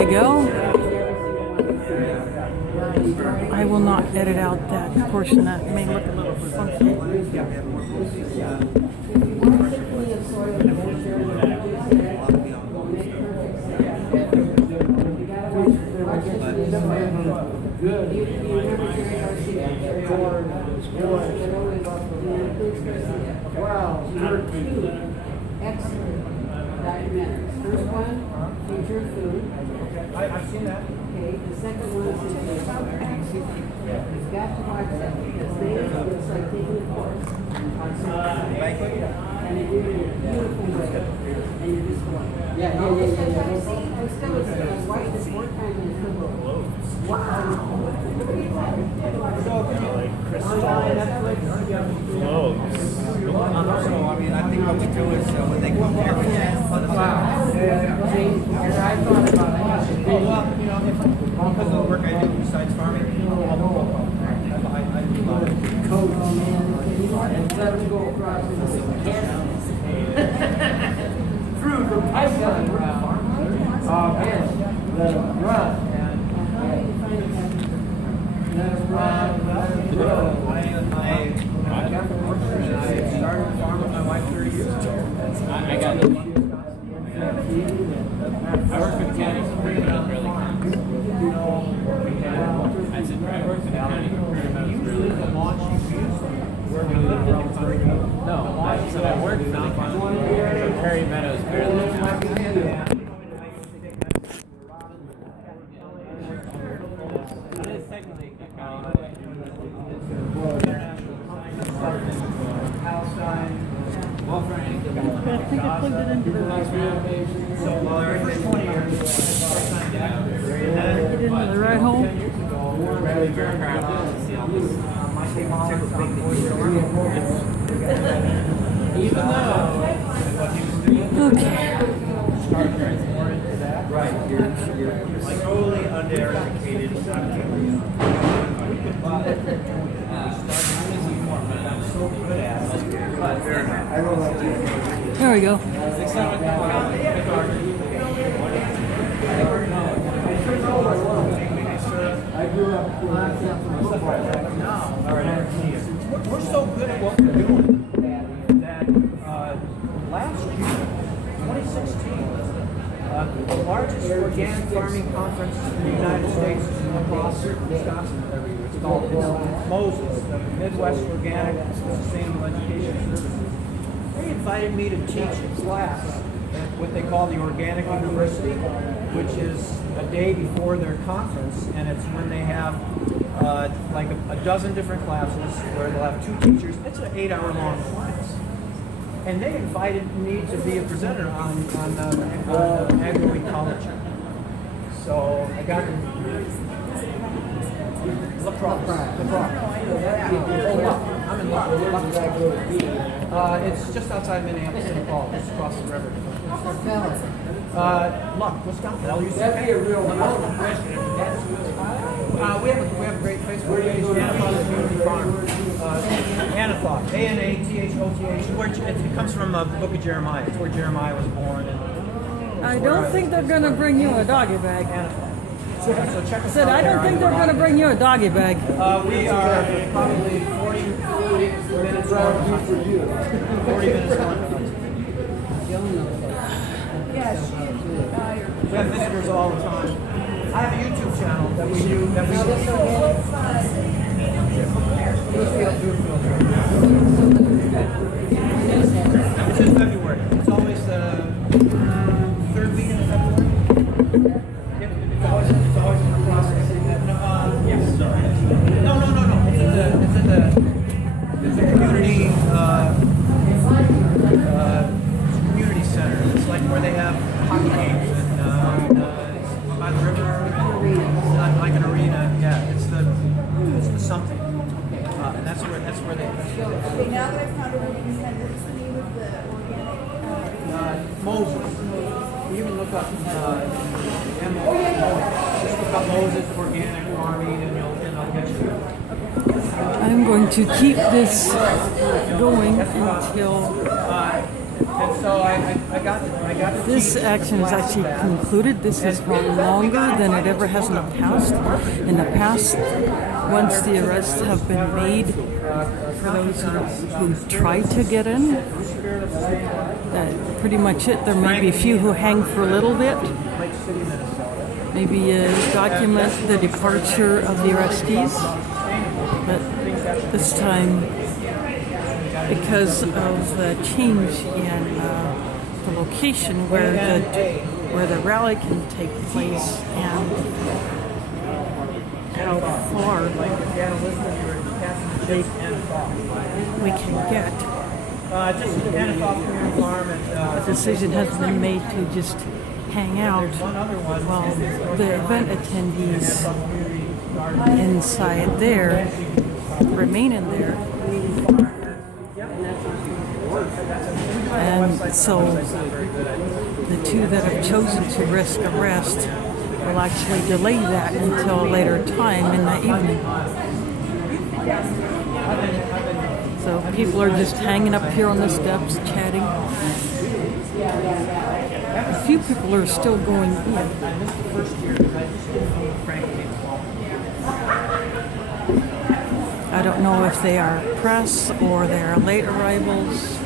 we go. I will not edit out that portion that may look a little funky. Wow, excellent documentaries. First one, future of food. I've seen that. Okay, the second one is you've got to watch that because it's like taking a course on something. Banquet? And they do it in a beautiful way. And you're just going. Yeah. I still was watching this one time in the world. Wow. So, online, Netflix, so, I mean, I think what we do is when they come here, we just wow. I thought about it. Oh, well, you know, because of the work I do besides farming, I do a lot of Coach, and let them go across through the pipeline route. And let them run. I started farming with my wife 30 years ago. I got it. I worked for the county for pretty much really counts. I said, I worked for the county for pretty much really No, I said I worked for the county. Prairie Meadows barely counts. It is technically a county. Palestine, welfare, I think I plugged it into the so while they're first 20 years, Get into the right hole. Really very proud to see all this. Even though right, you're like totally undereducated. I'm so good at it. There we go. We're so good at what we're doing that last year, 2016, the largest organic farming conference in the United States is in La Crosse, Wisconsin every year. It's called Moses, the Midwest Organic Sustainable Education Services. They invited me to teach a class at what they call the Organic University, which is a day before their conference, and it's when they have like a dozen different classes where they'll have 2 teachers. It's an 8-hour-long class. And they invited me to be a presenter on agroecology. So I got La Crosse. I'm in Luck. It's just outside Minneapolis, St. Paul, just across the river. Luck, Wisconsin. That'd be a real We have a great Facebook page, Anathoth Community Farm. Anathoth, Anathoth, it comes from the book of Jeremiah. It's where Jeremiah was born. And I don't think they're going to bring you a doggy bag. Anathoth. So check I us said, out I don't there. think they're going to bring you a doggy bag. We are probably 40 minutes long. 40 minutes long. We have visitors all the time. I have a YouTube channel that we do. It's in February. It's always the third week in February. Yep. It's always in the process. Yes. Sorry. No. It's a community community center. It's like where they have hockey games and by the river. It's like an arena. Yeah. It's the something. And that's where they. Okay, now that I've found a way to send it, what's the name of the organic? Moses. You can look up just look up Moses organic farming and I'll get you. I'm going to keep this going until And so I got to This teach action is actually concluded. This has gone longer than it ever has in the past. In the past, once the arrests have been made for those who tried to get in, that's pretty much it. There may be a few who hang for a little bit, maybe document the departure of the arrestees, but this time, because of the change in the location where the rally can take place and how far we can get, a decision has been made to just hang out while the event attendees inside there remain in there. And so the two that have chosen to risk arrest will actually delay that until a later time in the evening. So people are just hanging up here on the steps, chatting. A few people are still going in. I don't know if they are press or they are late arrivals.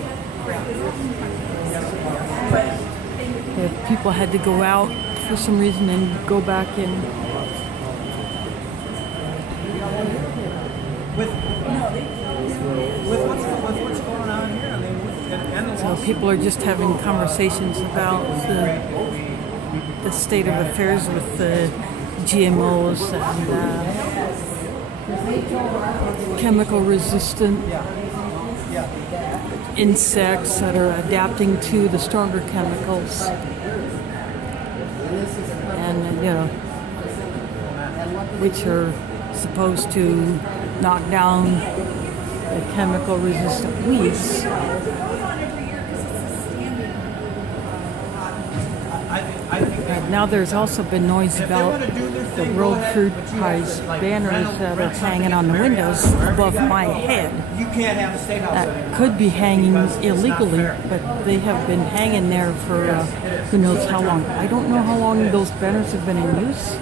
If people had to go out for some reason and go back in. with what's going on here. I mean, and the So people are just having conversations about the state of affairs with the GMOs and chemical resistant insects that are adapting to the stronger chemicals. And, which are supposed to knock down the chemical resistant weeds. Now there's also been noise about the World Food Prize banners that are hanging on the windows above my head. You can't have a steakhouse That could be hanging illegally, but they have been hanging there for who knows how long. I don't know how long those banners have been in use.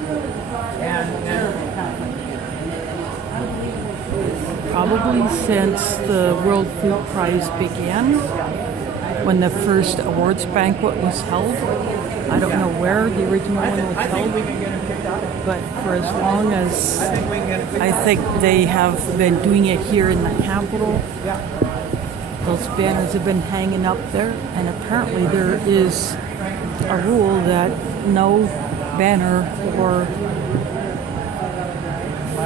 Probably since the World Food Prize began, when the first awards banquet was held. I don't know where the original one was held, but for as long as I think they have been doing it here in the Capitol, those banners have been hanging up there, and apparently there is a rule that no banner or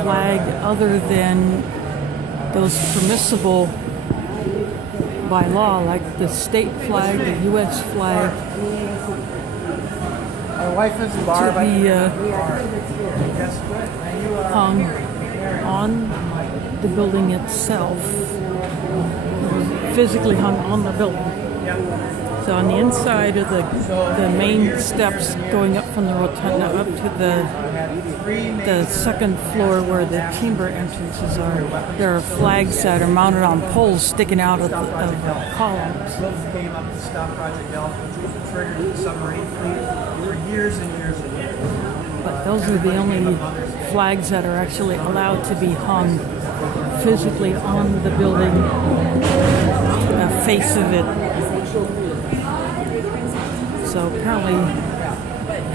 flag other than those permissible by law, like the state flag, the U.S. flag, My wife is to be hung on the building itself, physically hung on the building. So on the inside of the main steps going up from the rotunda up to the second floor where the chamber entrances are, there are flags that are mounted on poles sticking out of the columns. Came up to stop Project Elf, which was a trigger to the submarine fleet for years and years and years. But those are the only flags that are actually allowed to be hung physically on the building, the face of it. So apparently,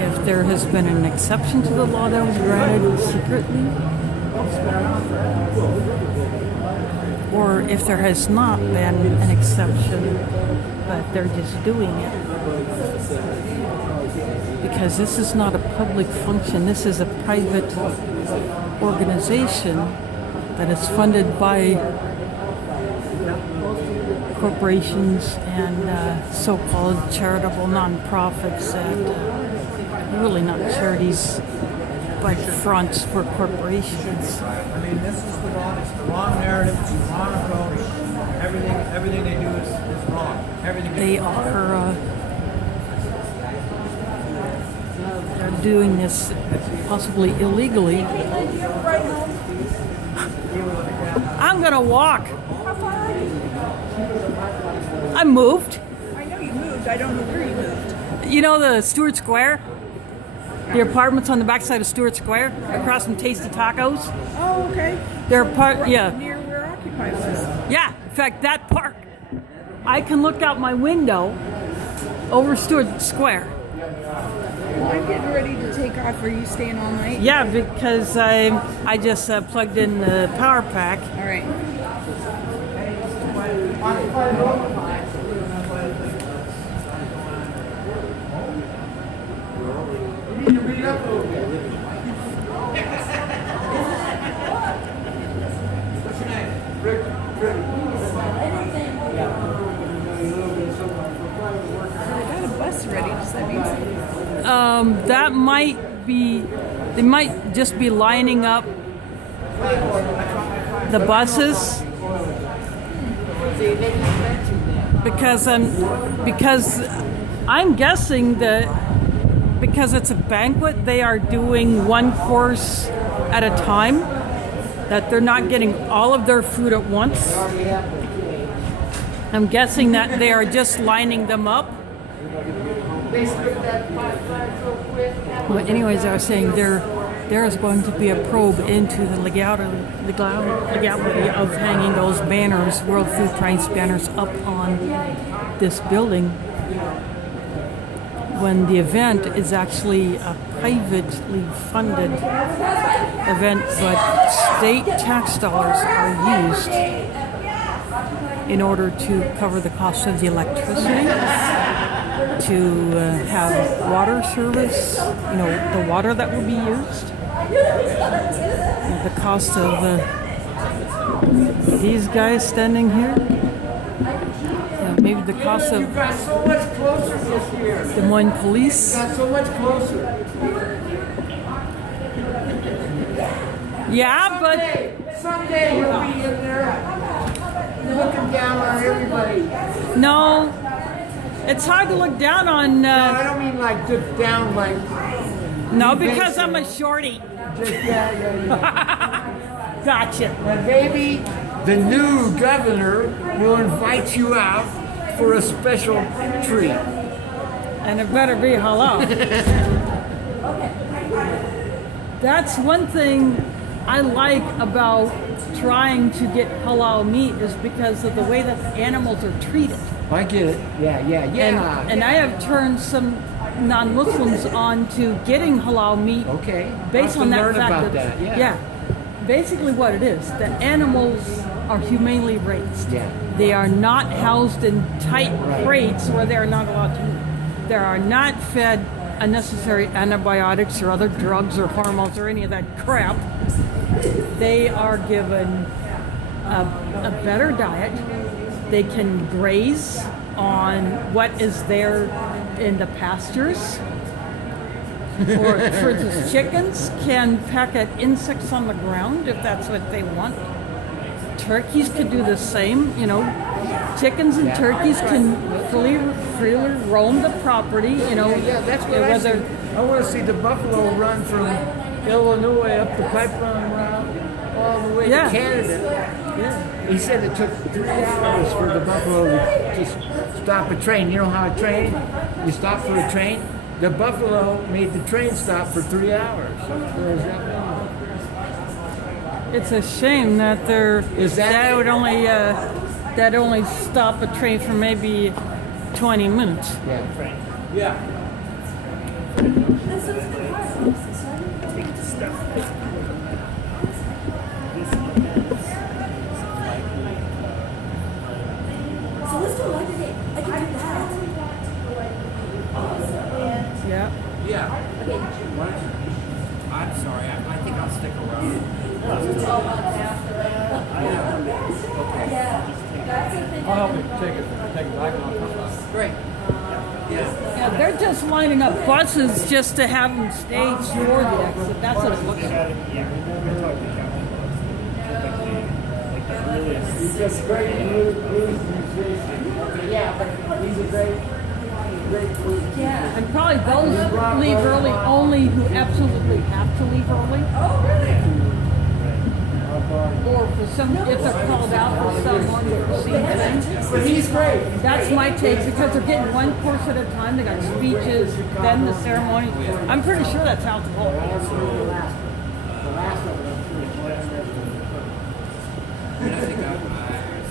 if there has been an exception to the law that was granted secretly, or if there has not been an exception, but they're just doing it. Because this is not a public function, this is a private organization that is funded by corporations and so-called charitable nonprofits that really not charities but fronts for corporations. I mean, this is the wrong narrative, it's the wrong approach. Everything they do is wrong. Everything They are they're doing this possibly illegally. I'm gonna walk. I moved. I know you moved. I don't know where you moved. You know the Stewart Square? The apartments on the backside of Stewart Square, across from Tasty Tacos. Oh, okay. They're part, yeah. Near where Occupy was. Yeah, in fact, that park, I can look out my window over Stewart Square. Well, I'm getting ready to take off. Are you staying all night? Yeah, because I just plugged in the power pack. All right. I got a bus ready. Does that mean something? That might be, they might just be lining up the buses because I'm guessing that because it's a banquet, they are doing one course at a time, that they're not getting all of their food at once. I'm guessing that they are just lining them up. But anyways, I was saying there is going to be a probe into the legality of hanging those banners, World Food Price banners, up on this building when the event is actually a privately funded event, but state tax dollars are used in order to cover the cost of the electricity, to have water service, you know, the water that will be used, the cost of these guys standing here, maybe the cost of Got so much closer this year. Des Moines Police. Got so much closer. Yeah, but Someday you'll be in there looking down on everybody. no, it's hard to look down on. No, I don't mean like just down like No, because I'm a shorty. just yeah. Gotcha. And maybe the new governor will invite you out for a special treat. And it better be halal. That's one thing I like about trying to get halal meat is because of the way that the animals are treated. I get it. Yeah. And I have turned some non-Muslims on to getting halal meat Okay. based I'll on have that to fact learn about that. Yeah. Basically what it is, the animals are humanely raised. Yeah. They are not housed in tight crates where they are not allowed to move. They are not fed unnecessary antibiotics or other drugs or hormones or any of that crap. They are given a better diet. They can graze on what is there in the pastures. For instance, chickens can peck at insects on the ground if that's what they want. Turkeys could do the same, you know. Chickens and turkeys can freely roam the property, you know. Yeah, that's what I see. I want to see the buffalo run from Illinois up the pipeline route all the way Yeah. to Canada. Yeah. He said it took 3 hours for the buffalo to just stop a train. You know how a train, you stop for a train? The buffalo made the train stop for 3 hours. There's that one. It's a shame that that would only stop a train for maybe 20 minutes. Yeah. So let's do another day. I can do that. Yeah. Yeah. I'm sorry. I think I'll stick around. I'll help you take it back and I'll come back. Great. Yeah, they're just lining up buses just to have them staged for the exit. That's what it looks like. He's just great blues musician. Yeah, but he's a great blues musician. And probably those leave early only who absolutely have to leave early. Oh, really? or for some, if they're called out for someone for seeing things. But he's great. That's my take because they're getting one course at a time. They got speeches, then the ceremony. I'm pretty sure that's how it's going. The last of it. And I think I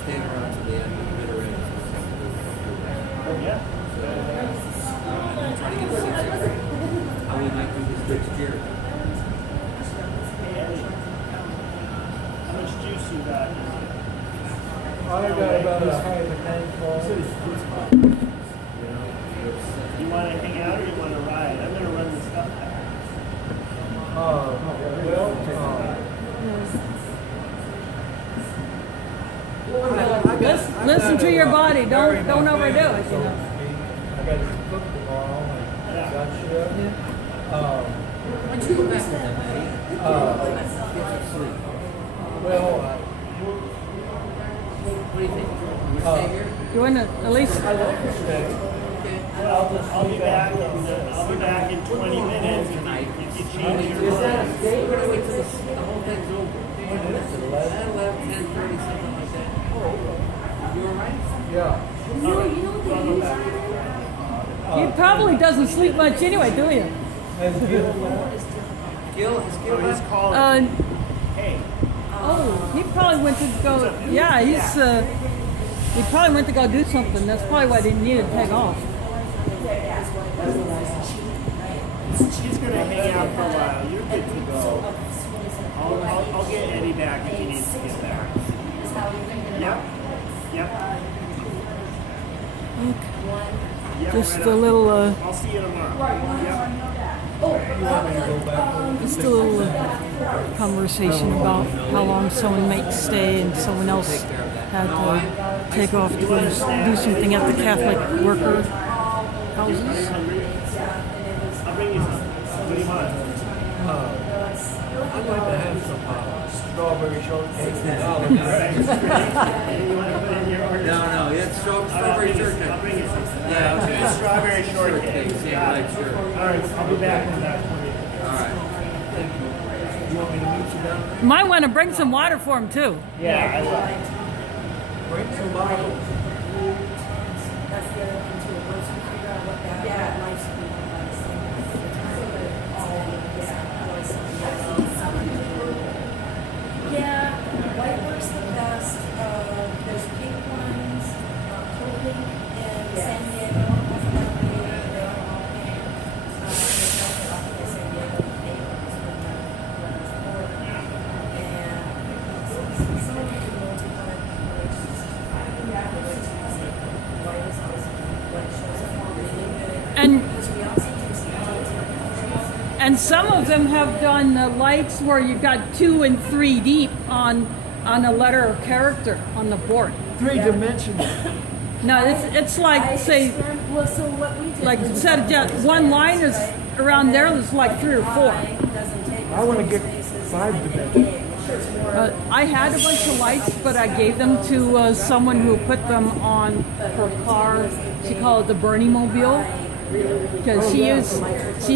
stayed around to the end of the bitter end. Yeah. And then try to get a sense of how we might do this next year. How much juice you got? I got about a half a tank full. You want to hang out or you want to ride? I'm going to run the stuff back. Listen to your body. Don't overdo it. You know. I got to cook tomorrow and got shit. Why don't you go back with them, Eddie? Get some sleep. Well, What do you think? We stay here? You want to at least. I like to stay. I'll be back in 20 minutes if you change your mind. We're going to wait till the whole thing's over. 11, 10:30, something like that. You all right? Yeah. No, you know what they use out there? He probably doesn't sleep much anyway, do you? That's beautiful. Gil, is Gil He's back? calling. Hey. Oh, he probably went to go. Yeah, he probably went to go do something. That's probably why they needed to take off. She's going to hang out for a while. You're good to go. I'll get Eddie back if he needs to get back. Yep. Yep. Yep, Just right a on. little, I'll see you tomorrow. Yep. just a little conversation about how long someone might stay, and someone else had to take off to do something at the Catholic worker houses. I'll bring you some. What do you want? I'd like to have some strawberry shortcake. You want to put in your order? No, it's strawberry I'll shortcake. bring you some. Yeah, okay. Strawberry shortcake. Same Got like it. sure. All right, I'll be back in about 20 minutes. All right. You want me to meet you down there? Might want to bring some water for him too. Yeah, I will. Bring some bottles. That's the other thing too. Once you figure out what that might be yeah, white works the best. There's pink ones, cool pink in San Diego. They're all pink. There's also up in San Diego, the pink ones with the letters for them. And some of them are multicolored, which is white is also what shows up on the And because we also do some and some of them have done lights where you've got 2 and 3 deep on a letter or character on the board. Three-dimensional. No, it's like say well, so what we did like was instead of just one line is around there. There's like 3 or 4. I want to get 5-dimensional. I had a bunch of lights, but I gave them to someone who put them on her car. She called it the Bernie Mobile because she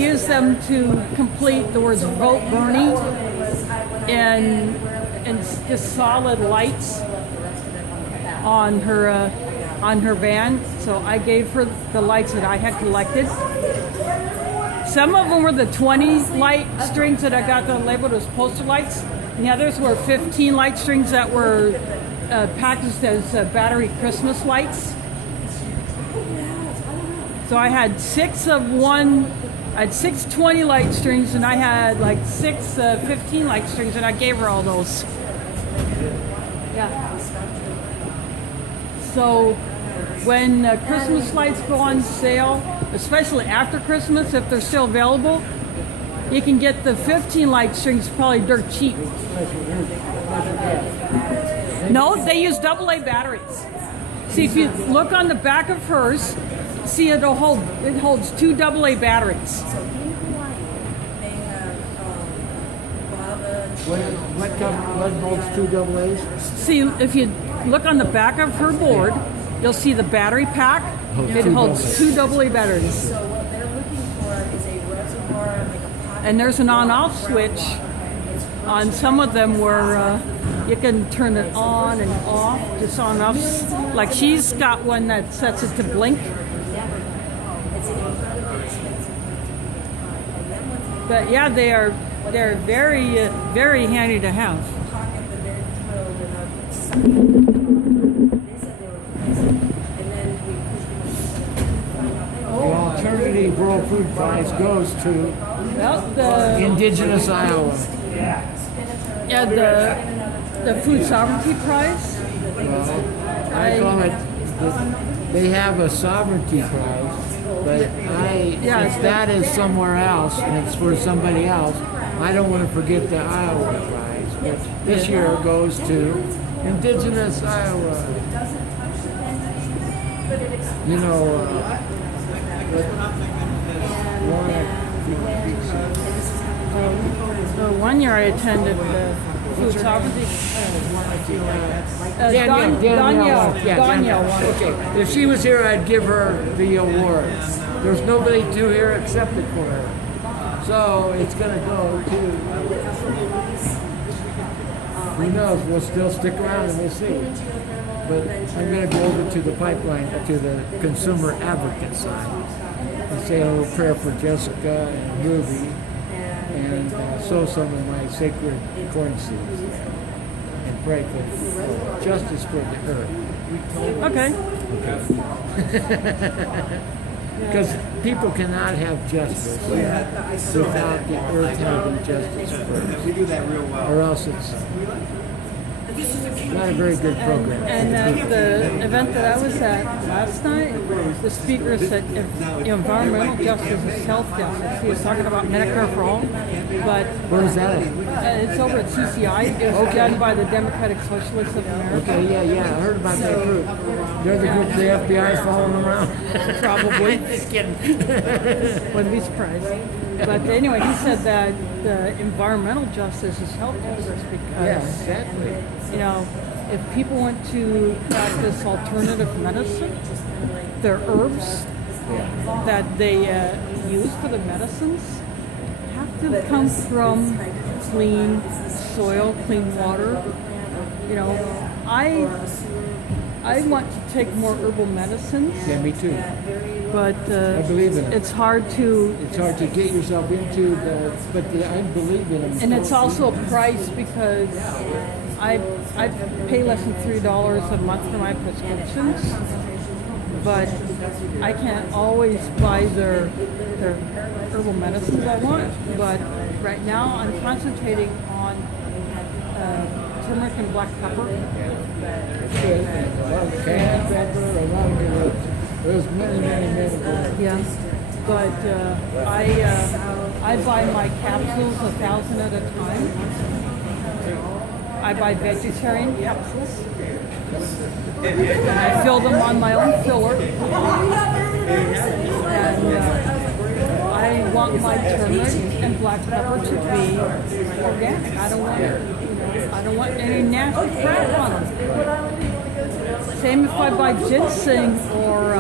used them to complete the words "Vote Bernie" and just solid lights on her van. So I gave her the lights that I had collected. Some of them were the 20 light strings that I got that labeled as poster lights. And the others were 15 light strings that were packaged as battery Christmas lights. So I had 6 of one, I had 6 20 light strings, and I had like 6 15 light strings, and I gave her all those. Yeah. So when Christmas lights go on sale, especially after Christmas, if they're still available, you can get the 15 light strings probably dirt cheap. No, they use AA batteries. See, if you look on the back of hers, see it holds 2 AA batteries. they have guava. What holds 2 double A's? See, if you look on the back of her board, you'll see the battery pack. It holds 2 AA batteries. So what they're looking for is a reservoir, like a pocket. And there's an on-off switch on some of them where You can turn it on and off, just on and off. Like she's got one that sets it to blink. But yeah, they're very very handy to have. The alternative World Food Prize goes to Well, the Indigenous Iowa. yeah the Food Sovereignty Prize. I call it, they have a sovereignty prize, but since that is somewhere else and it's for somebody else, I don't want to forget the Iowa prize, which this year goes to Indigenous Iowa. You know, So one year I attended the Food Sovereignty. Danielle won. Okay, if she was here, I'd give her the award. There's nobody to here except it for her. So it's going to go to, who knows, we'll still stick around and we'll see. But I'm going to go over to the pipeline, to the consumer advocate side and say a little prayer for Jessica and Ruby and sow some of my sacred corn seeds and pray for justice for the earth. Okay. Because people cannot have justice without the earth having justice first. We do that real well. Or else it's not a very good program. And at the event that I was at last night, the speaker said if environmental justice is health justice. He was talking about Medicare for all, but Where is that at? it's over at CCI. It was done by the Democratic Socialists of America. Okay, yeah, I heard about that group. They're the group the FBI is following around. Probably. Just kidding. Wouldn't be surprised. But anyway, he said that the environmental justice is health justice because, Yeah, exactly. you know, if people want to practice alternative medicine, their herbs that they use for the medicines have to come from clean soil, clean water. You know, I want to take more herbal medicines, Yeah, me too. but I believe in it. it's hard to. It's hard to get yourself into but I believe in them. And it's also a price because I pay less than $3 a month for my prescriptions, but I can't always buy their herbal medicines I want. But right now I'm concentrating on turmeric and black pepper. A lot of cayenne pepper, a lot of good. There's many good. Yeah, but I buy my capsules 1,000 at a time. I buy vegetarian capsules. And I fill them on my own filler. And I want my turmeric and black pepper to be organic. I don't want any nasty crap on them. Same if I buy ginseng or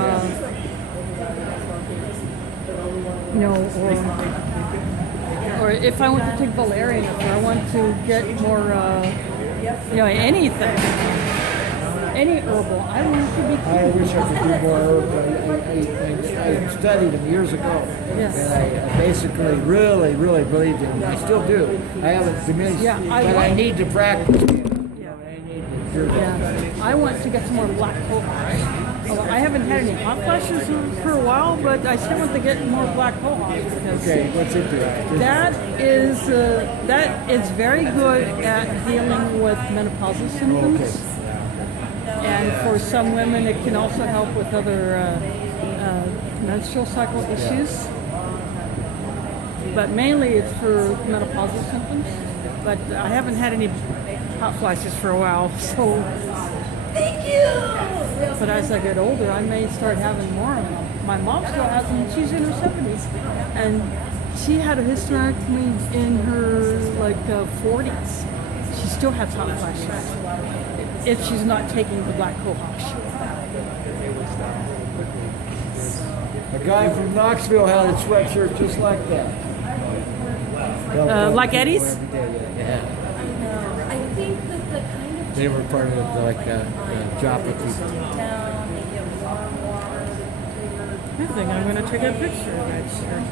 or if I want to take valerian, or I want to get more, anything, any herbal, I want it to be I clean. wish I could do more herbs. I studied them years ago. Yes. And I basically really believed in them. I still do. I haven't diminished. Yeah, but I need to practice. Yeah. I need to do that. Yeah, I want to get some more black cohosh. I haven't had any hot flashes for a while, but I still want to get more black cohosh because Okay, what's it do? that is very good at dealing with menopausal symptoms. Okay. And for some women, it can also help with other menstrual cycle issues. But mainly it's for menopausal symptoms. But I haven't had any hot flashes for a while, so. Thank you! But as I get older, I may start having more of them. My mom still has them, she's in her 70s. And she had a hysterectomy in her 40s. She still has hot flashes if she's not taking the black cohosh. A guy from Knoxville had a sweatshirt just like that. Like Eddie's? Every day, yeah. I think that the kind of They were part of the Joppa people. down, they get warm water, I think I'm going to take a picture of that shirt.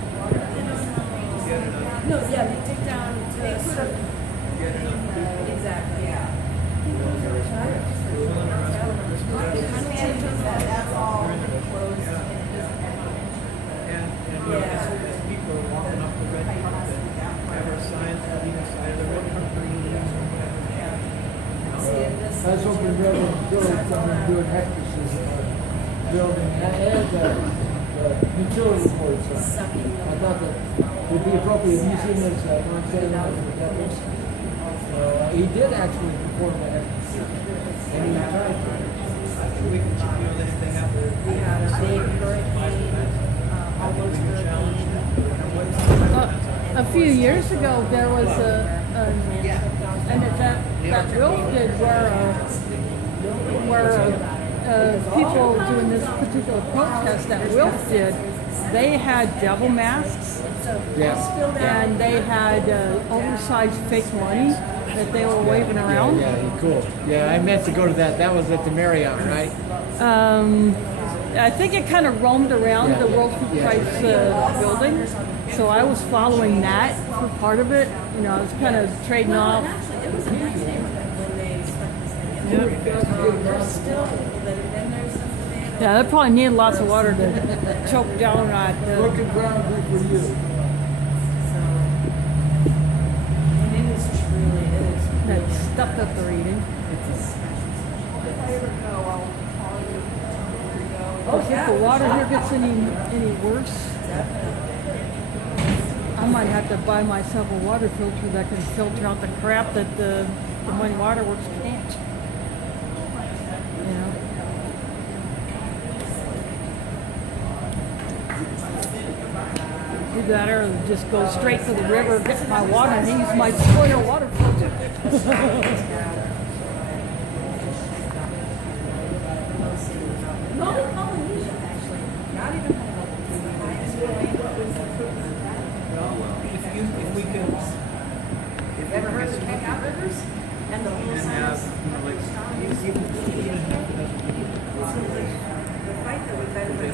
no, yeah, they dig down to a certain. Exactly, yeah. They kind of change that, that's all closed and it doesn't have And as people are walking up the red carpet, have our signs on either side of the red carpet. I was hoping Reverend Bill would come and do an exorcism on building. I had the utility reports on. I thought that would be appropriate using as Montana as a devil's. He did actually perform that exorcism. And he tried to. We can, they have their. We had a big hurricane, all those hurricanes. A few years ago, there was an event that Will did where people doing this particular protest that Will did, they had devil masks Yeah. and they had oversized fake money that they were waving around. Yeah, cool. Yeah, I meant to go to that. That was at the Marriott, right? I think it kind of roamed around the World Food Price building, so I was following that for part of it. You know, I was kind of trading off. Actually, it was a nice neighborhood when they started this thing. There's still people that have been there since the day. Yeah, they probably needed lots of water to choke down that. What could ground do for you? And it is truly, it is. That stuff that they're eating. If I ever go, I'll call you. Oh, if the water here gets any worse, I might have to buy myself a water filter that can filter out the crap that the Moines Water Works can't. You know? Either that or just go straight to the river, get my water, and use my Sawyer water filter. Not in Polynesia, actually. Not even If we could, Ever heard of the Peck Rivers? And the whole and side have, of like, even half a dozen people. the fight that we've had with the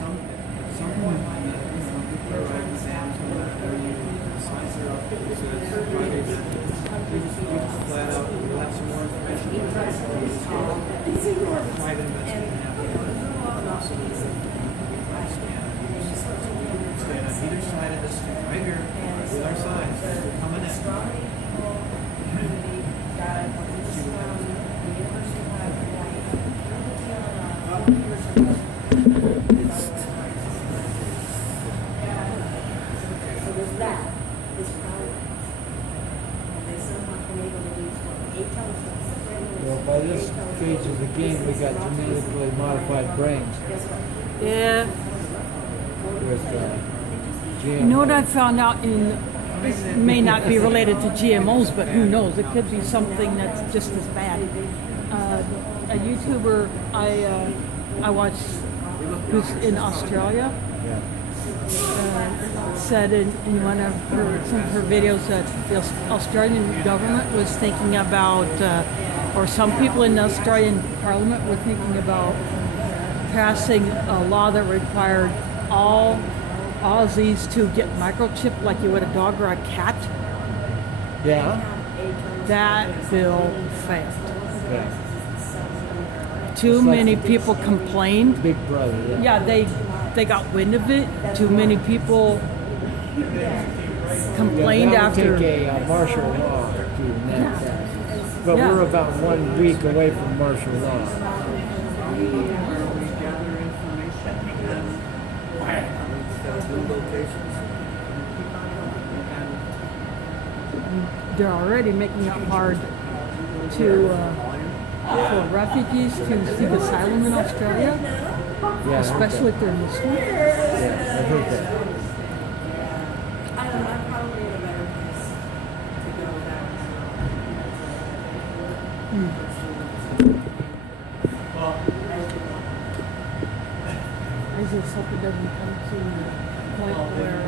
Some point, people are writing exams on that, signs are up, it says, Friday, we just flat out, we'll have some more information. It's enormous. Private investment. Stand on either side of this thing, right here, with our signs, we're coming in. So there's that. This crowd. And they somehow been able to use 8 telescopes. Well, by this stage of the game, we got genetically modified brains Yeah. with You know what I found out in, this may not be related to GMOs, but who knows, it could be something that's just as bad. A YouTuber I watched who's in Australia said in one of some of her videos that the Australian government was thinking about, or some people in the Australian Parliament were thinking about passing a law that required all Aussies to get microchipped like you would a dog or a cat. Yeah. That bill failed. Yeah. Too many people complained. Big brother. Yeah. Yeah, they got wind of it. Too many people complained that would after. take a martial law to enact that. But Yeah. we're about 1 week away from martial law. Where we gather information and new locations. They're already making it hard to for refugees to seek asylum in Australia, Yeah, especially if they're Muslim. I heard that. I don't know, I'm probably in a better place to go back. I just hope it doesn't come to a point where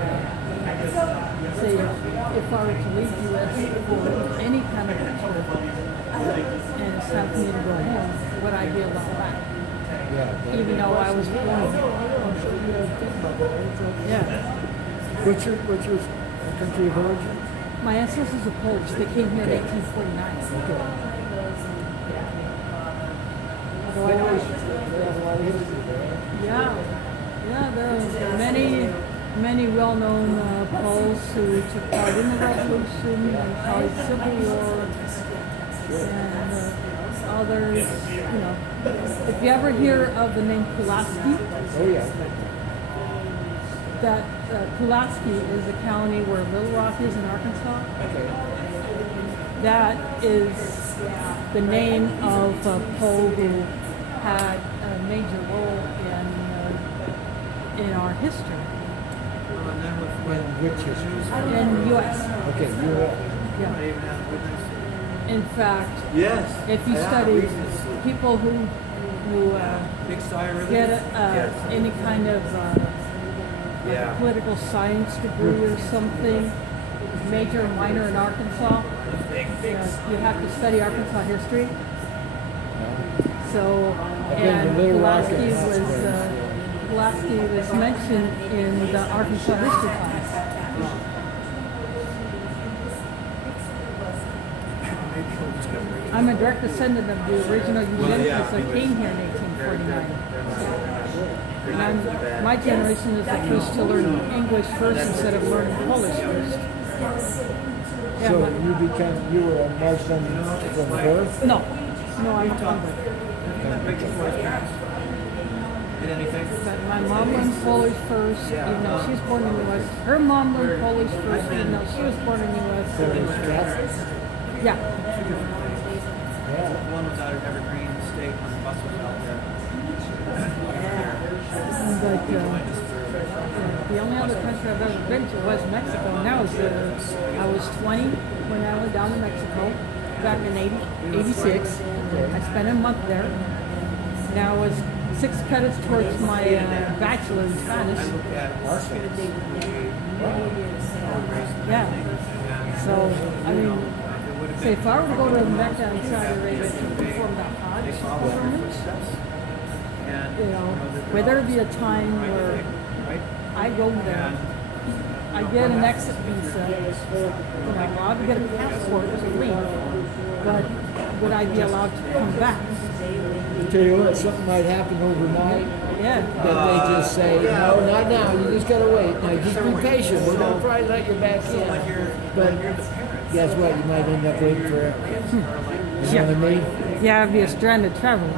say if I were to leave the U.S. for any kind of a trip, and it's time for me to go home, would I be allowed back? Yeah. Even though I was born. Yeah. What's your country of origin? My ancestors are Polish. They came here in 1849. Okay. So I know. There's a lot of history there. Yeah, there are many well-known Poles who took part in the revolution and probably the Civil War, and others. You know, if you ever hear of the name Pulaski, Oh yeah. that Pulaski is a county where Little Rock is in Arkansas. Okay. That is the name of a Pole who had a major role in our history, And which history? in the U.S. Okay, you're Yeah. In fact, Yes. if you study people who Big sigh of relief. get Yes. any kind of like Yeah. a political science degree or something, major or minor in Arkansas, you have to study Arkansas history. So, been to and Little Rock, Pulaski and that's was great. Pulaski was mentioned in the Arkansas history class. I'm a direct descendant of the original eugenicists that came here in 1849. And my generation is the first to learn English first instead of learning Polish first. Yeah, So but- you were a Muslim from birth? no, I'm a convert. Did anything? But my mom learned Polish first, even though she was born in the U.S. Her mom learned Polish first, even though she was born in the U.S. Catholics? Yeah. Yeah. One was out of Evergreen State when the bus was out there. But the only other country I've ever been to was Mexico. And that was I was 20 when I went down to Mexico back in 86. I spent a month there. Now it was 6 credits towards my bachelor in Spanish. Yeah. So, I mean, say if I were to go to Mecca and Saudi Arabia to perform that Hajj pilgrimage, you know, whether it be a time where I go there, I get an exit visa, you know, I would get a passport to leave, but would I be allowed to come back? Tell you what, something might happen overnight. Yeah. That they just say, no, not now. You just gotta wait. Now, just be patient. We're gonna probably let you back in. But guess what? You might end up waiting forever. You know what I mean? Yeah, I'd be a stranded traveler.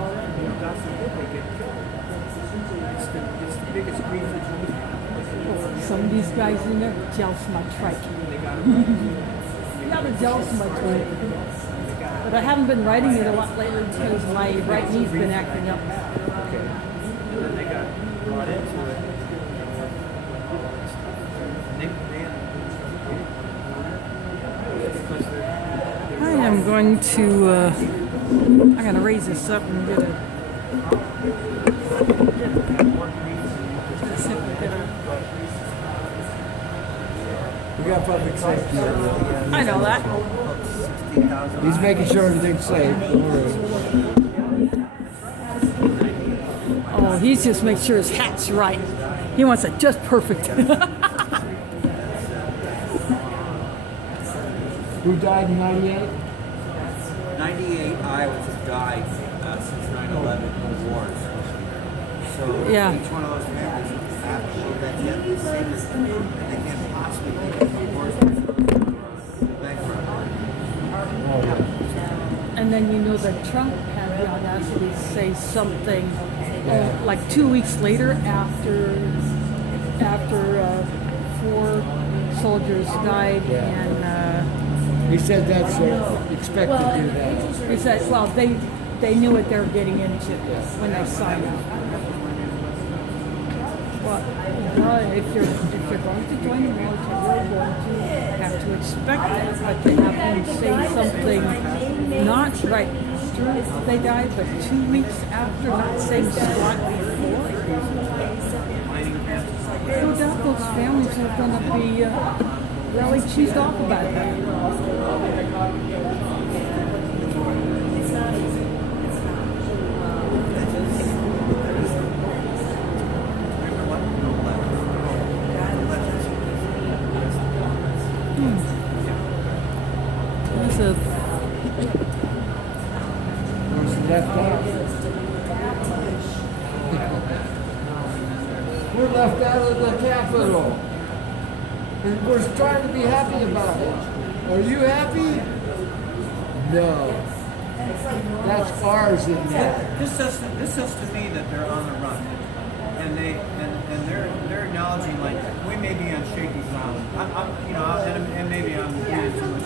It's the biggest grief that you can. Some of these guys in there jealous of my trike. Yeah, they're jealous of my trike. But I haven't been riding it a lot lately because my right knee's been acting up. And then they got brought into it. I am going to, I'm going to raise this up and get a, We got public safety. I know that. He's making sure everything's safe. Don't worry. Oh, he's just making sure his hat's right. He wants it just perfect. Who died in 98? 98 Iowans have died since 9/11 wars. So Yeah. each one of those families have to show that yet the same as they can't possibly think of the wars bankrupt. And then you know that Trump had the audacity to say something like 2 weeks later after 4 soldiers died and He said that's expected to do that. he said, well, they knew what they were getting into when they signed up. Well, if you're going to join the military, you're going to have to expect that. But to have them say something not right after they died, but 2 weeks after, not saying squat before. No doubt those families are going to be Really cheesed off about that. It's not easy. It's not. That's a Was left out. We're left out of the Capitol. And we're trying to be happy about it. Are you happy? No. That's ours in there. This says to me that they're on the run, and they're acknowledging like we may be on shaky ground. And maybe I'm being too much.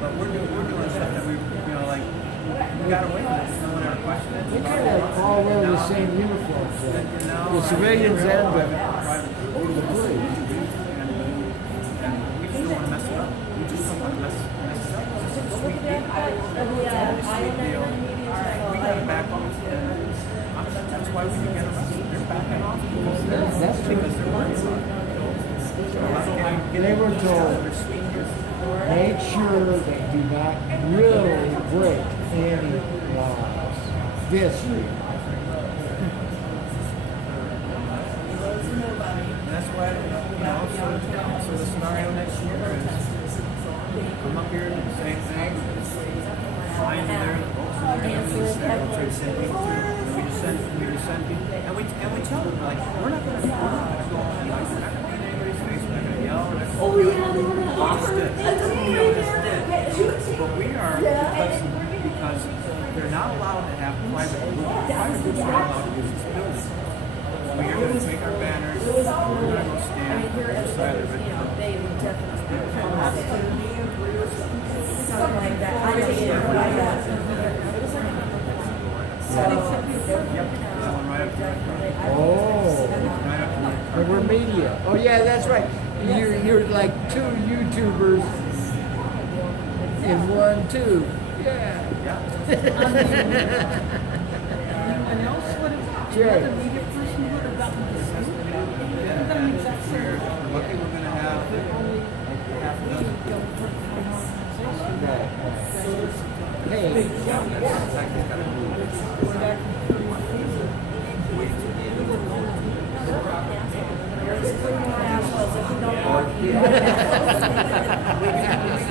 But we're doing stuff that like we got away with it. Someone our question is. They kind of all wear the same uniforms. The civilians and the police. And we just don't want to mess it up. We just don't want to mess it up. It's a sweet deal. Sweet deal. We got to back off. That's why we can get arrested. They're backing off That's true. because they're worried about it. They were told, make sure they do not really break any laws. This year. And that's why, so the scenario next year is come up here and do the same thing. Flying there, the folks are there, and we just send people through. And we just send people. And we tell them, like, we're not going to go on, we're not going to be in anybody's face, we're not going to yell, we're not going to but we are, because they're not allowed to have private groups. Private groups are not allowed to use this building. We are going to take our banners, we're going to go stand on the side of it. They would definitely have something like that. I didn't like that. Yep, that one right up there. Oh. Right up there. And we're media. Oh yeah, that's right. You're like two YouTubers in one tube. Yeah. anyone else would have Sure. the media person would have gotten this. We're lucky we're going to have half a dozen. Right. Hey.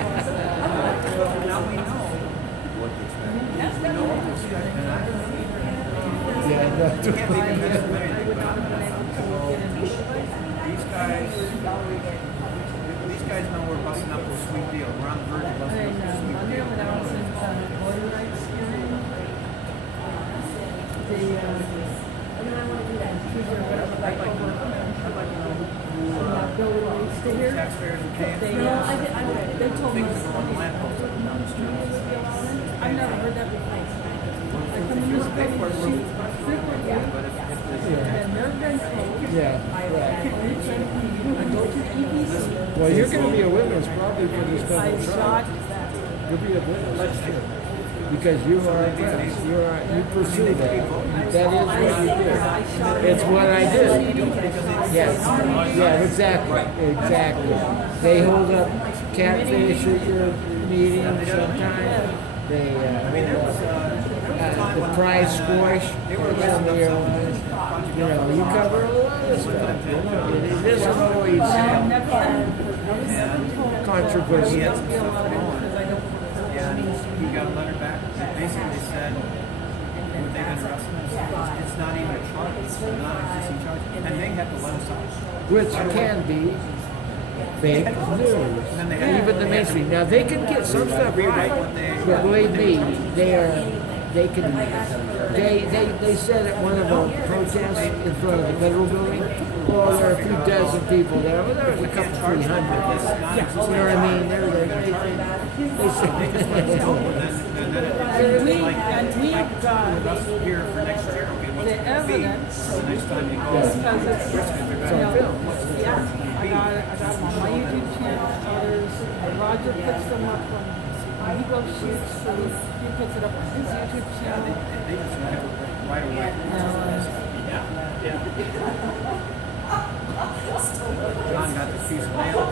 Now we know what to expect. We know what to expect. And Yeah, that's can't make a mess of anything, but these guys know we're busting up a sweet deal. We're on the verge of busting up a sweet deal. When I was in voter rights hearing, Bill released it here. Taxpayers are paying for They told me things that are on land posts up and down the street. I've never heard that before. Like the newspaper, she frequently, and they're been told, yeah. I Right. go to EBC, Well, you're going to be a witness probably for this I federal shot trial. You'll be a witness, sure. Because you are a press. You pursue that. That is what you do. It's what I do. Yes. Yeah, exactly. Exactly. They hold up catfish at your meetings sometimes. They the prize squish at some of your ones. You cover a lot of stuff. It isn't always controversial. And he got a letter back that basically said what they've been arresting us. It's not even a charge. It's not an existing charge. And they have to let us out. Which can be fake news. Even the mainstream. Now they can get some stuff right, but believe me, they said at one of the protests in front of the federal building, well, there are a few dozen people there. Well, there was a couple, 300. You know what I mean? They and we've got Here for next year. Okay, what's the evidence, the next time you go? because it's, yeah, I got them on my YouTube channel, others, Roger puts them up on, he goes shoots, so he puts it up on his YouTube channel. They just went right away. John got this piece of mail.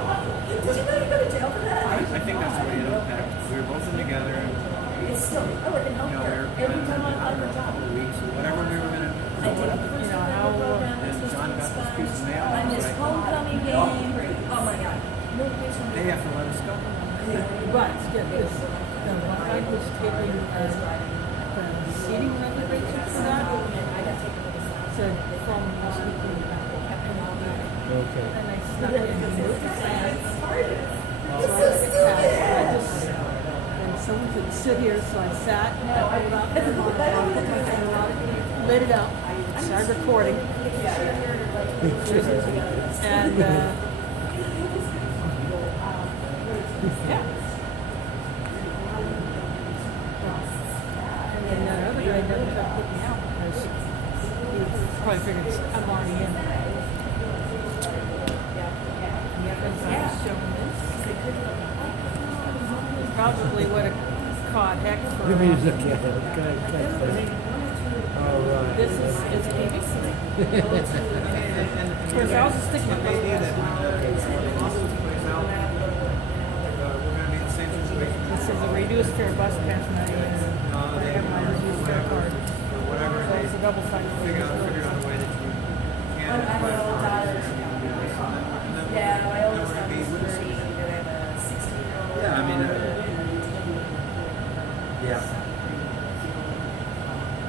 Did you know you go to jail for that? I think that's the way it unpacked. We were both in together, and It's still, I work in we healthcare. were Every time planning I'm on for the a job. couple of weeks, or whatever we were gonna do. I did the first program. And John got this piece of mail. I and was missed like, homecoming game. Oh my god. No place from they have to let us go. But get this, the one I was taking the seating reservation for that said from this weekend. Okay. And I snuck in and moved it. So I took it past. And someone could sit here, so I sat, pulled out the monitor, lit it up, started recording. And yeah. And that other guy never tried to put me out because he probably figured I'm already in. Because I was showing this. Probably would have caught heck for. Give me a look at it. Can I all right. This is it's PVC. Of course, I was just sticking with Maybe this. that when the lawsuit plays out, we're gonna be in the same situation. This is a reduced fare bus pass money. I have my reduced fare card. Or whatever, So it's a double sided figure out a way that you can apply for it. Yeah, my Then oldest we're son gonna be is with 30, and I have a 16-year-old. Yeah, I mean, yeah.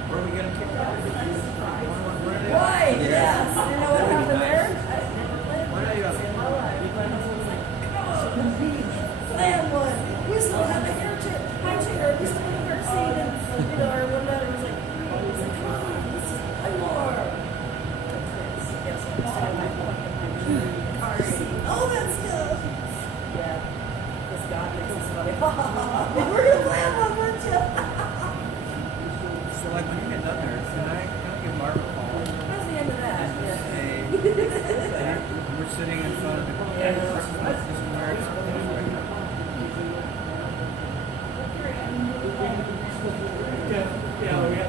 Where are we getting kicked out? Why? Yes. You know what happened there? Why are you up? Plan one. We still have a high chair. We still have a bird seat. And, you know, our one daughter was like, come on, this is one more. Yes, I still have my car seat. Oh, that's good. Yeah. This guy makes us funny. We're going to plan one, weren't you? So like when you get done there, can I give Barbara a call? How's the end of that? Hey, we're sitting in front of the this is where it's right now.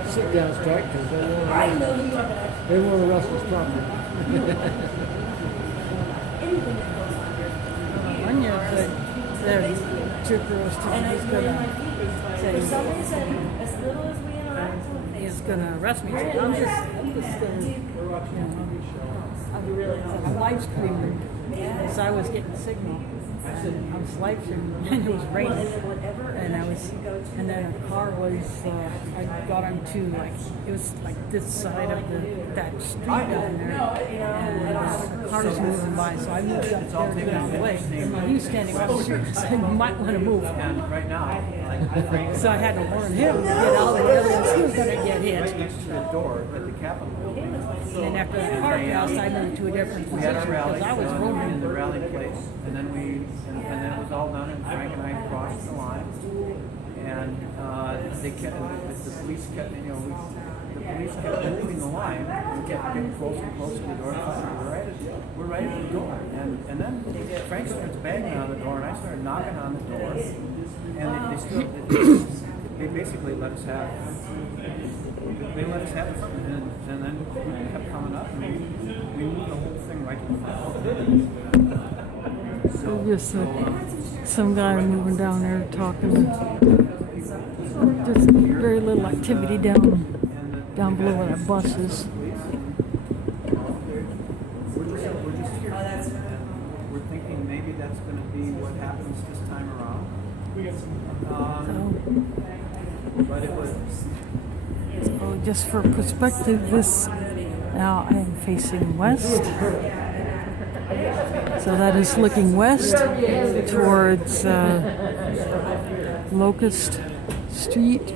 Sit down, strike, because I know you are going they want to rush this property. anything that goes on here. One year, the trooper was telling And I me he's feel my gonna feet. For some reason, as little as we interact on he's Facebook, gonna arrest me. So I'm just I'm live streaming because I was getting signal. And I was live streaming and it was raining. And then a car was, I got onto like, it was like this side of that street down there. And cars moving by, so I moved up there to get out of the way. And he was standing on the street, so you might want to move. And right now, like So I had to warn him to get out of the way, otherwise he was going to get right hit. next to the door at the Capitol building. And after the car passed, I moved to a different We had position our rally because I was in roaming. the rally place, and then and then it was all done, and Frank and I crossed the line, and they kept the police kept the police kept moving the line, and kept getting closer and closer to the door. We're right at the door, and then Frank starts banging on the door, and I started knocking on the door, and they basically let us have. They let us have it, and then we kept coming up, and we moved the whole thing right to the front. So, Just some guy moving down there talking. Just very little activity down below where that bus is. we're just here. We're thinking maybe that's going to be what happens this time around. But it was. So just for perspective, this now I am facing west. So that is looking west towards Locust Street.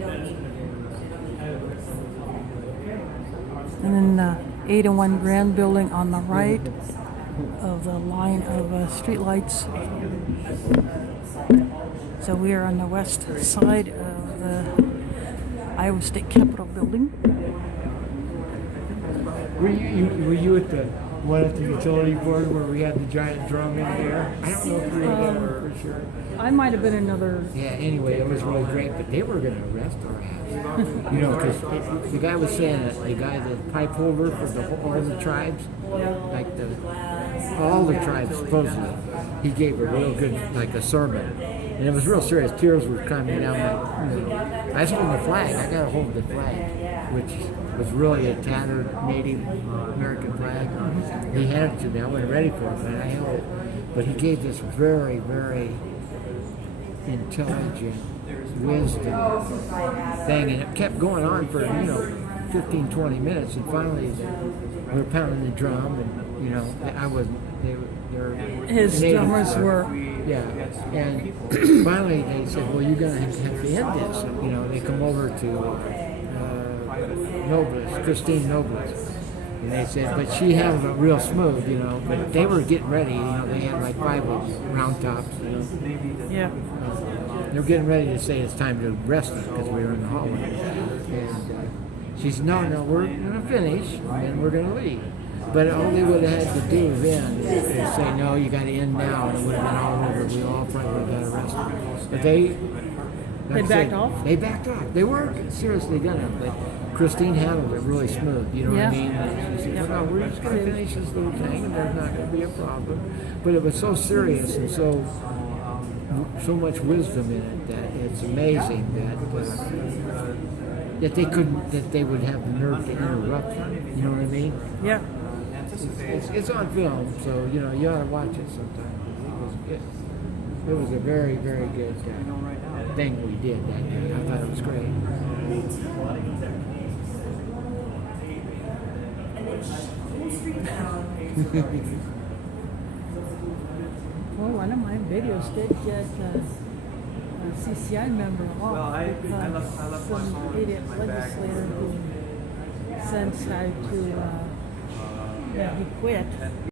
And then the 801 Grand Building on the right of the line of street lights. So we are on the west side of the Iowa State Capitol building. Were you at the one at the utility board where we had the giant drum in there. I don't know if we were there for sure. I might have been another. Yeah, anyway, it was really great, but they were going to arrest our ass. You know, because the guy was saying that the guy, the pipe holder for all the tribes, like all the tribes supposedly, he gave a real good, like a sermon. And it was real serious. Tears were coming down. I was holding the flag. I got to hold the flag, which was really a tattered Native American flag. He handed it to me. I wasn't ready for it, but I held it. But he gave this very, very intelligent wisdom thing, and it kept going on for 15, 20 minutes, and finally we were pounding the drum, and His drummers were. Yeah, and finally they said, well, you're going to have to end this. And, they come over to Nobles, Christine Nobles, and they said, but she handled it real smooth, but they were getting ready, they had like 5 of them, round tops, Yeah. They were getting ready to say it's time to rest them because we were in the hallway. And she said, no, we're going to finish, and then we're going to leave. But all they would have had to do then is say, no, you got to end now, and it would have been all over. We all probably would have got arrested. But they backed off? They backed off. They weren't seriously gonna, but Christine handled it really smooth. You know what I mean? And she said, no, we're just going to finish this little thing, and there's not going to be a problem. But it was so serious and so much wisdom in it that it's amazing that they would have the nerve to interrupt them. You know what I mean? Yeah. It's on film, so you ought to watch it sometime. It was a very, very good thing we did that day. I thought it was great. Well, one of my videos did get a CCI member off because some idiot legislator who said he quit.